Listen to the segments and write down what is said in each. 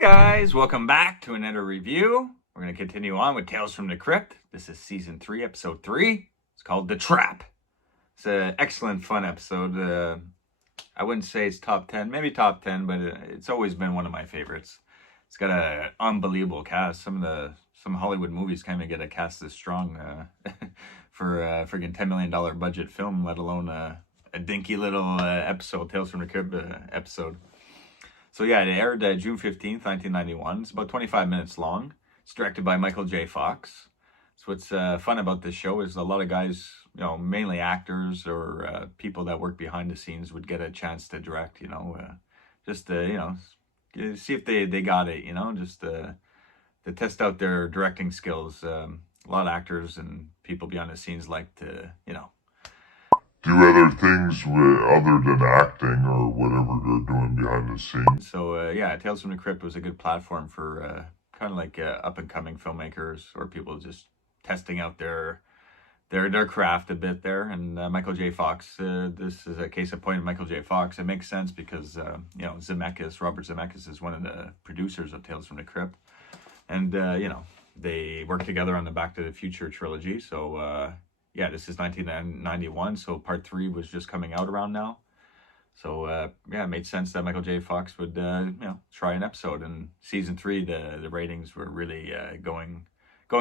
Hi guys, welcome back to another review. We're going to continue on with Tales from the Crypt. This is season 3, episode 3. It's called The Trap. It's an excellent, fun episode. I wouldn't say it's top 10, maybe top 10, but it's always been one of my favorites. It's got an unbelievable cast. Some Hollywood movies can't even get a cast this strong for a friggin' $10 million budget film, let alone a dinky little episode, Tales from the Crypt episode. So yeah, it aired June 15th, 1991. It's about 25 minutes long. It's directed by Michael J. Fox. So what's fun about this show is a lot of guys, mainly actors or people that work behind the scenes would get a chance to direct, just to, see if they got it, just to test out their directing skills. A lot of actors and people behind the scenes like to, do other things other than acting or whatever they're doing behind the scenes. So yeah, Tales from the Crypt was a good platform for kind of like up and coming filmmakers or people just testing out their craft a bit there. And Michael J. Fox, this is a case in point of Michael J. Fox. It makes sense because Robert Zemeckis is one of the producers of Tales from the Crypt, and they worked together on the Back to the Future trilogy. So yeah, this is 1991, so part 3 was just coming out around now. So yeah, it made sense that Michael J. Fox would try an episode. And season 3, the ratings were really going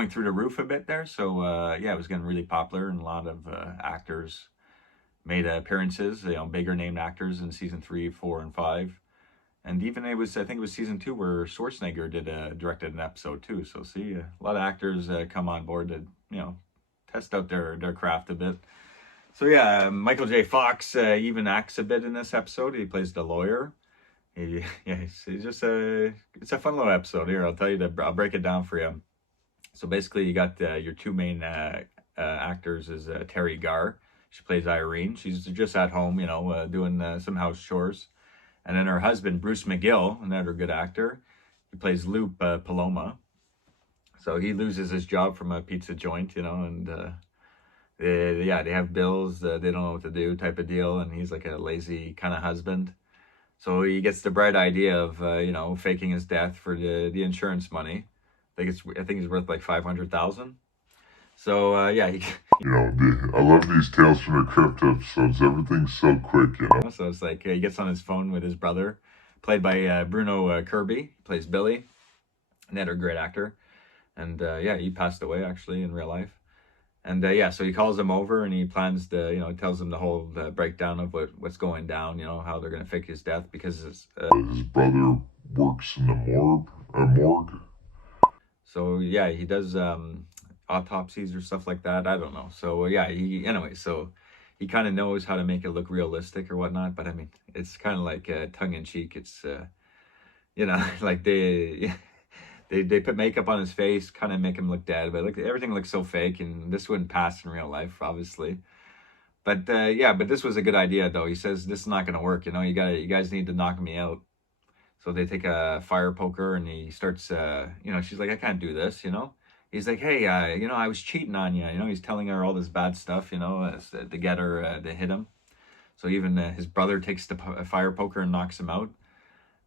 through the roof a bit there. So yeah, it was getting really popular, and a lot of actors made appearances. Bigger named actors in season 3, 4, and 5. And even I think it was season 2 where Schwarzenegger directed an episode too. So see, a lot of actors come on board to test out their craft a bit. So yeah, Michael J. Fox even acts a bit in this episode. He plays the lawyer. He's just it's a fun little episode. Here, I'll break it down for you. So basically, you got your two main actors is Terry Garr. She plays Irene. She's just at home, doing some house chores. And then her husband, Bruce McGill, another good actor. He plays Loop Paloma. So he loses his job from a pizza joint, and they have bills. They don't know what to do type of deal. And he's like a lazy kind of husband. So he gets the bright idea of, faking his death for the insurance money. I think it's worth like $500,000. So yeah, I love these Tales from the Crypt episodes. Everything's so quick, So it's like he gets on his phone with his brother, played by Bruno Kirby. He plays Billy, another great actor. And yeah, he passed away actually in real life. And yeah, so he calls him over and he plans to, tells him the whole breakdown of what's going down, how they're going to fake his death because his brother works in the morgue. So yeah, he does autopsies or stuff like that. I don't know. So yeah, so he kind of knows how to make it look realistic or whatnot. But I mean, it's kind of like tongue in cheek. It's like they put makeup on his face, kind of make him look dead, but everything looks so fake, and this wouldn't pass in real life, obviously. But yeah, but this was a good idea though. He says this is not going to work. You guys need to knock me out. So they take a fire poker, and he starts. She's like, I can't do this. He's like, hey, I was cheating on you. He's telling her all this bad stuff. To get her to hit him. So even his brother takes the fire poker and knocks him out.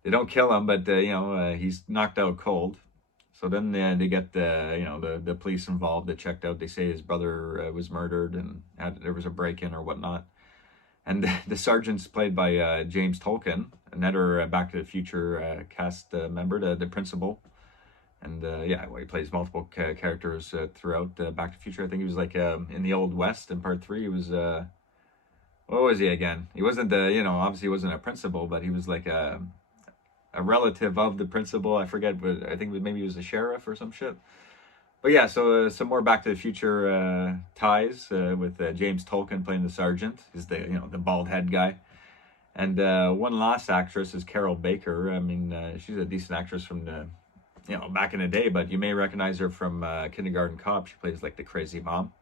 They don't kill him, but he's knocked out cold. So then they get the police involved. They checked out. They say his brother was murdered and there was a break-in or whatnot. And the sergeant's played by James Tolkien, another Back to the Future cast member, the principal. And he plays multiple characters throughout Back to the Future. I think he was like in the Old West in part 3. He was what was he again? He wasn't obviously he wasn't a principal, but he was like a relative of the principal. I forget, but I think maybe he was a sheriff or some shit. But yeah, so some more Back to the Future ties with James Tolkien playing the sergeant. He's the the bald head guy. And one last actress is Carol Baker. I mean, she's a decent actress from the back in the day, but you may recognize her from Kindergarten Cop. She plays like the crazy mom.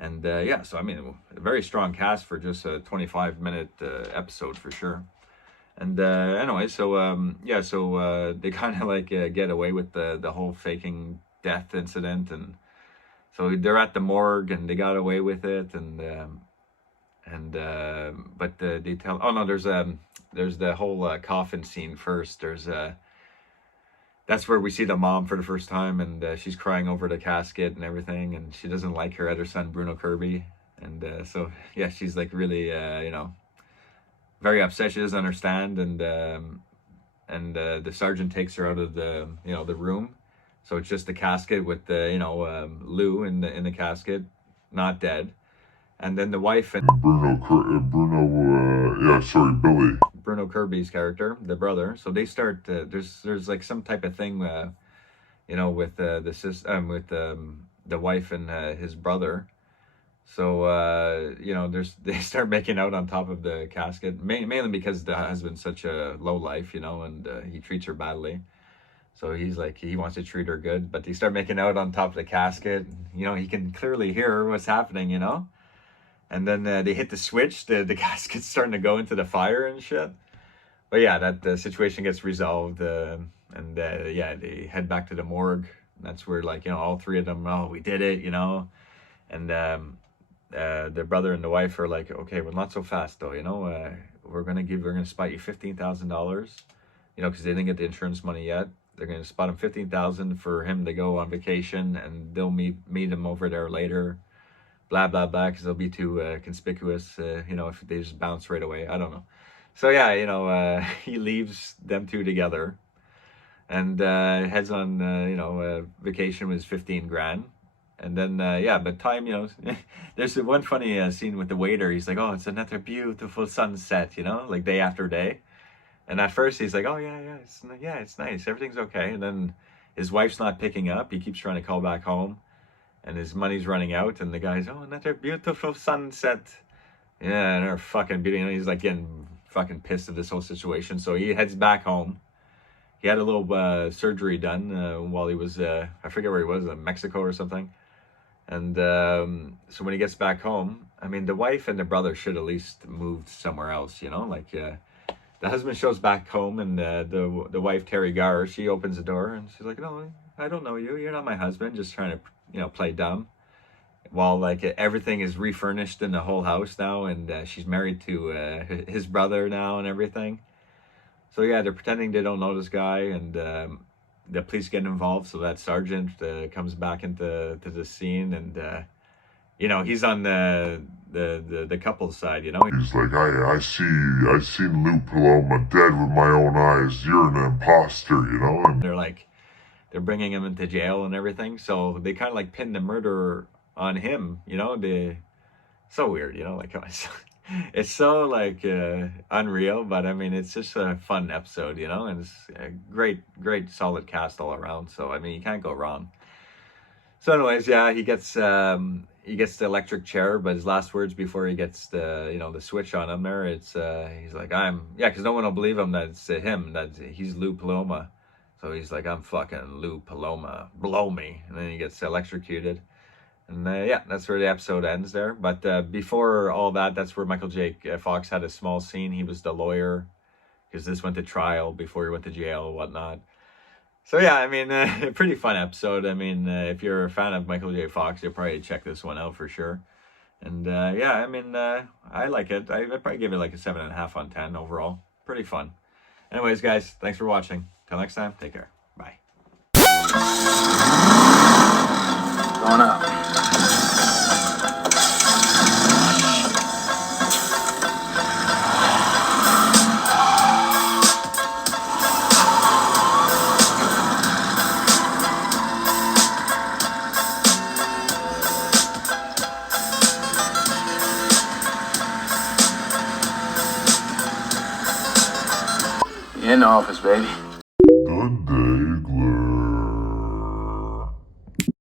And yeah, so I mean, a very strong cast for just a 25-minute episode for sure. And anyway, so they kind of like get away with the whole faking death incident, and so they're at the morgue and they got away with it, but they tell, oh no, there's the whole coffin scene first. There's that's where we see the mom for the first time, and she's crying over the casket and everything, and she doesn't like her other son Bruno Kirby, and so yeah, she's like really very upset. She doesn't understand, and the sergeant takes her out of the room, so it's just the casket with the Lou in the casket, not dead, and then the wife and Billy. Bruno Kirby's character, the brother. So they start. There's like some type of thing, with with the wife and his brother. So they start making out on top of the casket, mainly because the husband's such a low life, and he treats her badly. So he's like he wants to treat her good, but they start making out on top of the casket. He can clearly hear what's happening. And then they hit the switch. The casket's starting to go into the fire and shit. But yeah, that the situation gets resolved, and yeah, they head back to the morgue. That's where all three of them, oh, we did it, and the brother and the wife are like, okay, well, not so fast though, we're gonna spot you $15,000, because they didn't get the insurance money yet. They're gonna spot him 15,000 for him to go on vacation, and they'll meet him over there later. Blah blah blah, because they'll be too conspicuous, if they just bounce right away. I don't know. So yeah, he leaves them two together, and heads on vacation with 15 grand. And then but time, there's one funny scene with the waiter. He's like, oh, it's another beautiful sunset, like day after day. And at first he's like, oh yeah, it's nice, everything's okay. And then his wife's not picking up. He keeps trying to call back home, and his money's running out, and the guy's, oh, another beautiful sunset. Yeah, and they're fucking beating him. He's like getting fucking pissed at this whole situation. So he heads back home. He had a little surgery done while he was, I forget where he was, Mexico or something. And so when he gets back home, I mean, the wife and the brother should at least moved somewhere else, the husband shows back home, and the wife, Terry Garr, she opens the door, and she's like, no, I don't know you. You're not my husband. Just trying to, play dumb. While everything is refurnished in the whole house now, and she's married to his brother now and everything. So yeah, they're pretending they don't know this guy, and the police get involved. So that sergeant comes back into the scene, and he's on the couple's side. He's like, I seen Lou Paloma dead with my own eyes. You're an imposter, And they're bringing him into jail and everything. So they kind of like pin the murder on him, so weird, it's so unreal, but I mean, it's just a fun episode, and it's a great solid cast all around. So I mean, you can't go wrong. So anyways, yeah, he gets the electric chair, but his last words before he gets the switch on him there, it's he's like, because no one will believe him that it's him, that he's Lou Paloma. So he's like, I'm fucking Lou Paloma, blow me. And then he gets electrocuted. And yeah, that's where the episode ends there. But before all that, that's where Michael J. Fox had a small scene. He was the lawyer, because this went to trial before he went to jail and whatnot. So yeah, I mean, a pretty fun episode. I mean, if you're a fan of Michael J. Fox, you'll probably check this one out for sure. And yeah, I mean, I like it. I'd probably give it like a 7.5 out of 10 overall. Pretty fun. Anyways, guys, thanks for watching. Till next time, take care. Bye. Going up. In the office, baby. Good day.